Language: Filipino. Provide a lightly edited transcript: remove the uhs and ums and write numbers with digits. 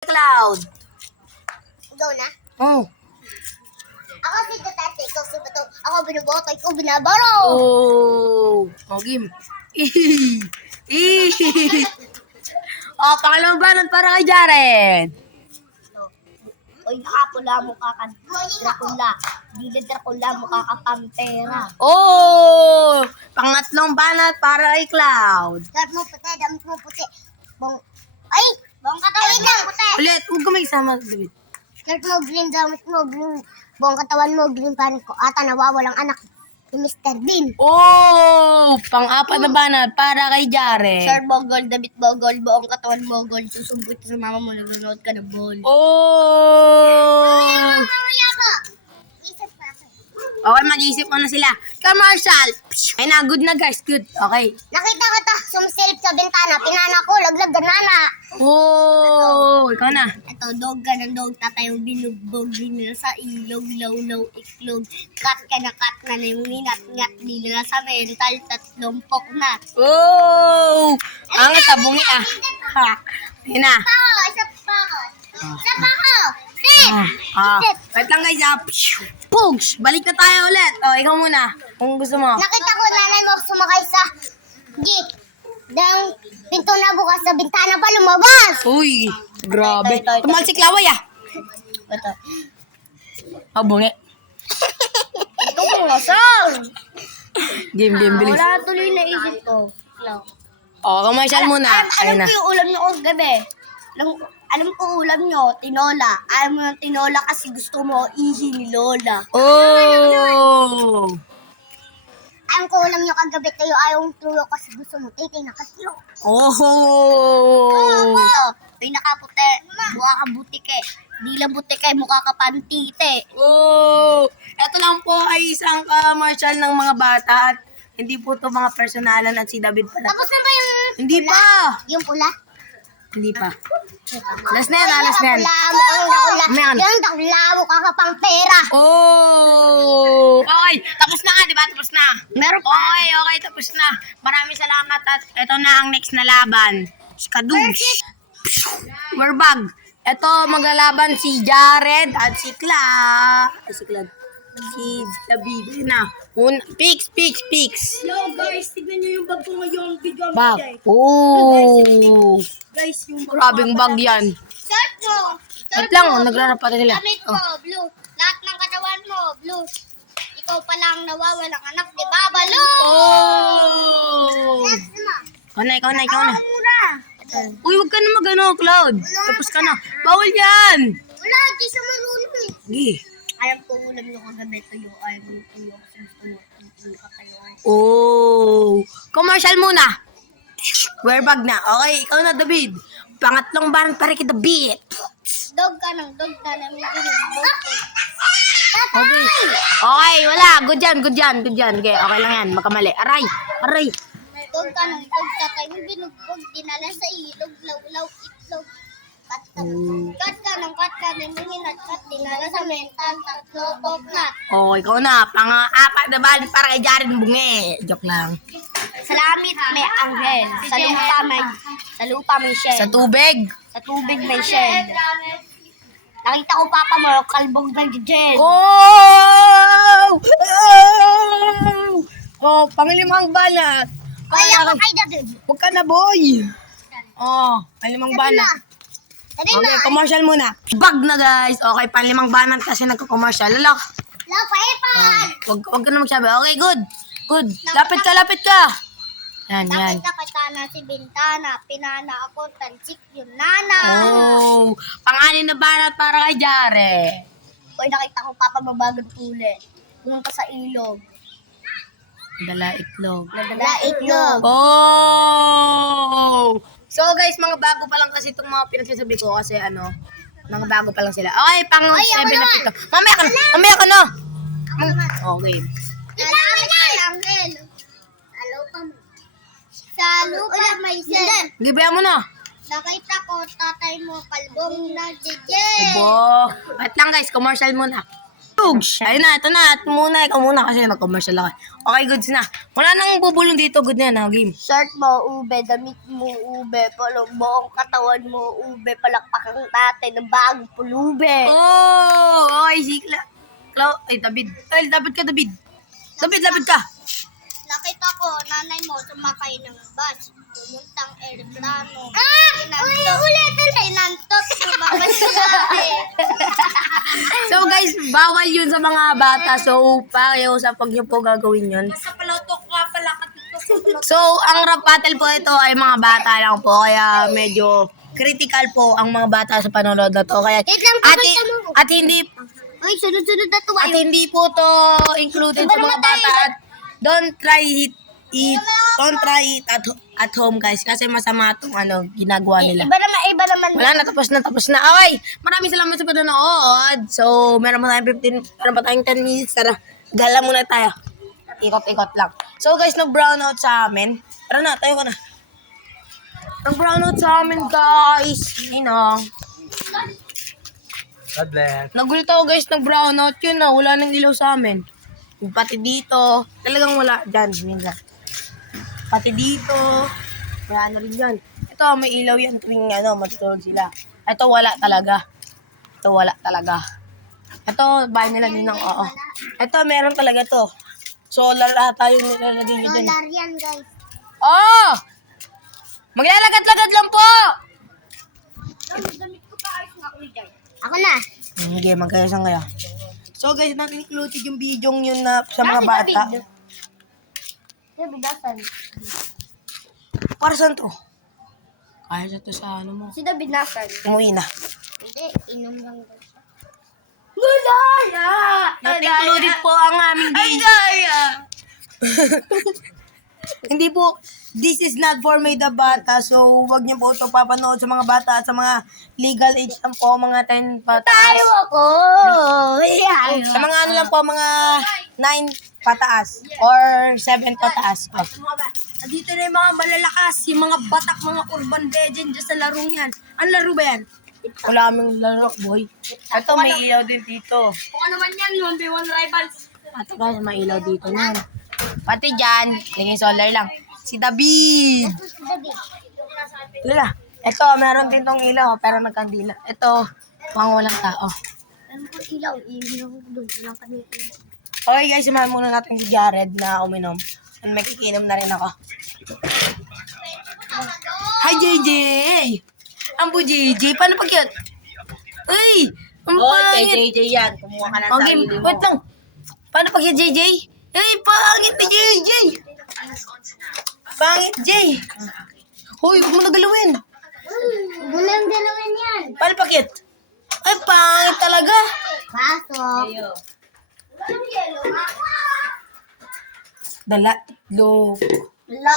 Cloud. Ikaw na? Oh. Ako si Duterte, ikaw si Bato. Ako binoboto, ikaw binabaro. Oh. Oh, game. Oh, pangalawang banan para kay Jaren. Oy, nakapula mo ka kan Dracula. Dili Dracula mo ka Pampera. Oh! Pangatlong banat para kay Cloud. Damit mo puti, damit mo puti. Ay! Bong katawan mo puti. Ulit, huwag ka may isama, David. Shirt mo green, damit mo green. Buong katawan mo green, panik ko. Ata nawawalang anak ni Mr. Bean. Oh! Pang-apat na banat para kay Jaren. Shirt mo gold, damit mo gold, buong katawan mo gold. Susumbit sa mama mo, nag-nood ka na ball. Oh! Mamaya ko. Isip pa ako. Okay, mag-iisip mo na sila. Commercial! Ay na, good na guys, good. Okay. Nakita ko ta, sumsilip sa bintana. Pinana ko, laglag ganana. Oh! Ikaw na. Ito, dog ka ng dog, tatayong binugbog, binila sa ilog, law, iklog. Kat ka na ningat, nila sa mental, tatlumpok na. Oh! Ang tabungi ah. Ha. Ayun na. Isa pa ako. Isa pa ako. Sit! Wait lang guys ah. Pugs! Balik na tayo ulit. Oh, ikaw muna. Kung gusto mo. Nakita ko nanay mo sumakay sa jeep. Dahil pinto na bukas sa bintana pa lumabas. Uy! Grabe. Ito. Tumalsik laway ah. Ito. Oh, bungi. Ito mo nasang. Game, bilis. Wala tuloy na isip ko. Oh, commercial muna. Ayun Alam na. ko yung ulam niyo kagabi. Alam ko ulam niyo, tinola. Ayaw mo ng tinola kasi gusto mo ihi ni Lola. Oh! Alam ko ulam niyo kagabi tayo ayaw mong tulo kasi gusto mo titing na kaslo. Oh! Ito, pinakaputi. Mukha ka butike. Di lang butike, mukha ka pantite. Oh! Ito lang po ay isang commercial ng mga bata at hindi po to mga personalan at si David pala. Tapos na ba yung Hindi pula? pa! Yung pula? Hindi pa. Last na yan, last na yan. Meron. Yung dakla mo ka pang pera. Oh! Okay, tapos na nga, di ba? Tapos na. Meron pa. Okay, tapos na. Maraming salamat at ito na ang next na laban. Skadush. Werbag. Ito, maglalaban si Jared at si si David na. Pix. Yo guys, tignan nyo yung bag ko ngayon. Video ang Bag. bagay. Oh! Guys, yung bag Grabing bag yan. Shirt mo. Wait lang, nagrarap pa sila. Damit mo, blue. Lahat ng katawan mo, blue. Ikaw pa lang nawawalang anak, di ba? Balo! Oh! Yes, ma. Ikaw na. Muna. Uy, wag ka na magano, Cloud. Tapos ka na. Bawal yan! Wala, di siya marunong eh. Sige. Alam ko ulam nyo kagabi tayo. Ayaw mo tayo. Gusto ka tayo. Oh! Commercial muna. Wearbag na. Okay, ikaw na, David. Pangatlong baran para kita beat. Dog ka ng dog na namin binugbog. Okay. Okay, wala. Good yan. Okay, okay lang yan. Magkamali. Aray. Dog ka ng dog na tayo binugbog. Dinala sa ilog, law, itlog. Kat ka ng minat, kat dinala sa mental, tatlo, poknat. Oh, ikaw na. Pang-apat na baran para kay Jared Bunge. Joke lang. Sa langit may anghel, sa lupa may shell. Sa tubig. Sa tubig may shell. Nakita ko papa mo, kalbog ng jel. Oh! Oh, panglimang banat. Kaya ako kay David. Huwag ka na, boy. Oh, panglimang banat. Sabi Okay, na. commercial muna. Bag na, guys. Okay, panglimang banat kasi nagko-commercial. Lalak. Lapaipan. Huwag ka na magsabi. Okay, good. Lapit ka. Yan. Nakita kita na si Bintana, pinana ako, tansik yung nana. Oh, pang-anin na banat para kay Jare. Kung nakita ko papa mabagal ulit. Pumunta sa ilog. Dala itlog. Nadala itlog. Oh! So guys, mga bago pa lang kasi itong mga pinagsasabi ko kasi mga bago pa lang sila. Okay, pang 7 na pito. Mamaya ka na. Okay. Salamat kay Angel. Sa lupa may sel. Gibayan mo na. Nakita ko tatay mo kalbong na jejel. Abo. Wait lang guys, commercial muna. Tugs! Ayun na, ito na. At muna, ikaw muna kasi mag-commercial ako. Okay, goods na. Wala nang bubulong dito. Good na yan, game. Shirt mo, ube. Damit mo, ube. Buong katawan mo, ube. Palakpakan natin ng bagong pulube. Oh! Okay, si Ay, David. Ay, David ka, David. David, David ka. Nakita ko, nanay mo sumakay ng bus. Pumuntang aeroplano. Pinantot. Sumabay sa So guys, bawal yun sa mga bata. So, pakiusap, pag niyo po gagawin yun. Nasa palotok ka pala ka dito. So, ang rap battle po ito ay mga bata lang po. Kaya medyo critical po ang mga bata sa panonood na to. Kaya, at hindi Uy, sunod-sunod na tuwa. At hindi po to included sa mga bata at don't try it at home guys kasi masama itong ginagawa nila. Iba naman. Wala na, tapos na. Okay, maraming salamat sa panonood. So, meron pa tayong 10 minutes. Tara, gala muna tayo. Ikot-ikot lang. So guys, nag-brownout sa amin. Tara na, tayo ko na. Nag-brownout sa amin guys. Ninong. God bless. Nagulit ako guys, nag-brownout yun na. Wala nang ilaw sa amin. Pati dito, talagang wala dyan. Minsan. Pati dito, wala na rin dyan. Ito, may ilaw yan tuwing matutulog sila. Ito, wala talaga. Ito, bahay nila din ng oo. Ito, meron talaga to. Solar ata yung nilalagay nyo dyan. Solar yan, guys. Oh! Maglalagat-lagat lang po! Ako na. Sige, magkayasan kayo. So guys, not included yung video yun na sa mga bata. Davidasan. Para saan to? Kaya sa to sa ano mo. Si David nasan? Umuwi na. Hindi, inom lang daw siya. Not included po ang aming video. Hindi po, this is not for made the bata. So, wag niyo po ito papanood sa mga bata at sa mga legal age lang po, mga 10 pataas. Ako! Sa mga ano lang po, mga 9 pataas or 7 pataas. Oh. Dito na yung mga malalakas, yung mga batak, mga urban legend dyan sa larong yan. Ang laro ba yan? Wala kaming laro, boy. Ito, may ilaw din dito. Kung ano man yan, 1v1 rivals. Ito guys, may ilaw dito na. Pati dyan, tingin solar lang. Si David. Lala. Ito, meron din tong ilaw, pero nagkandila. Ito, mga walang tao. Ano ko ilaw? Ilaw doon. Walang kanil. Okay guys, samahan muna natin si Jared na uminom. And may kikinom na rin ako. Hi, JJ! Ambo, JJ. Paano pag yun? Uy! Ang pangit! JJ yan. Kumuha ka ng Okay, wait lang. Paano pag yun, JJ? Ay, pangit ni JJ! Pangit, Jay! Hoy, huwag mo nagalawin. Walang dalawin yan. Paano pag yun? Ay, pangit talaga. Pasok. Dala, lo. Wala.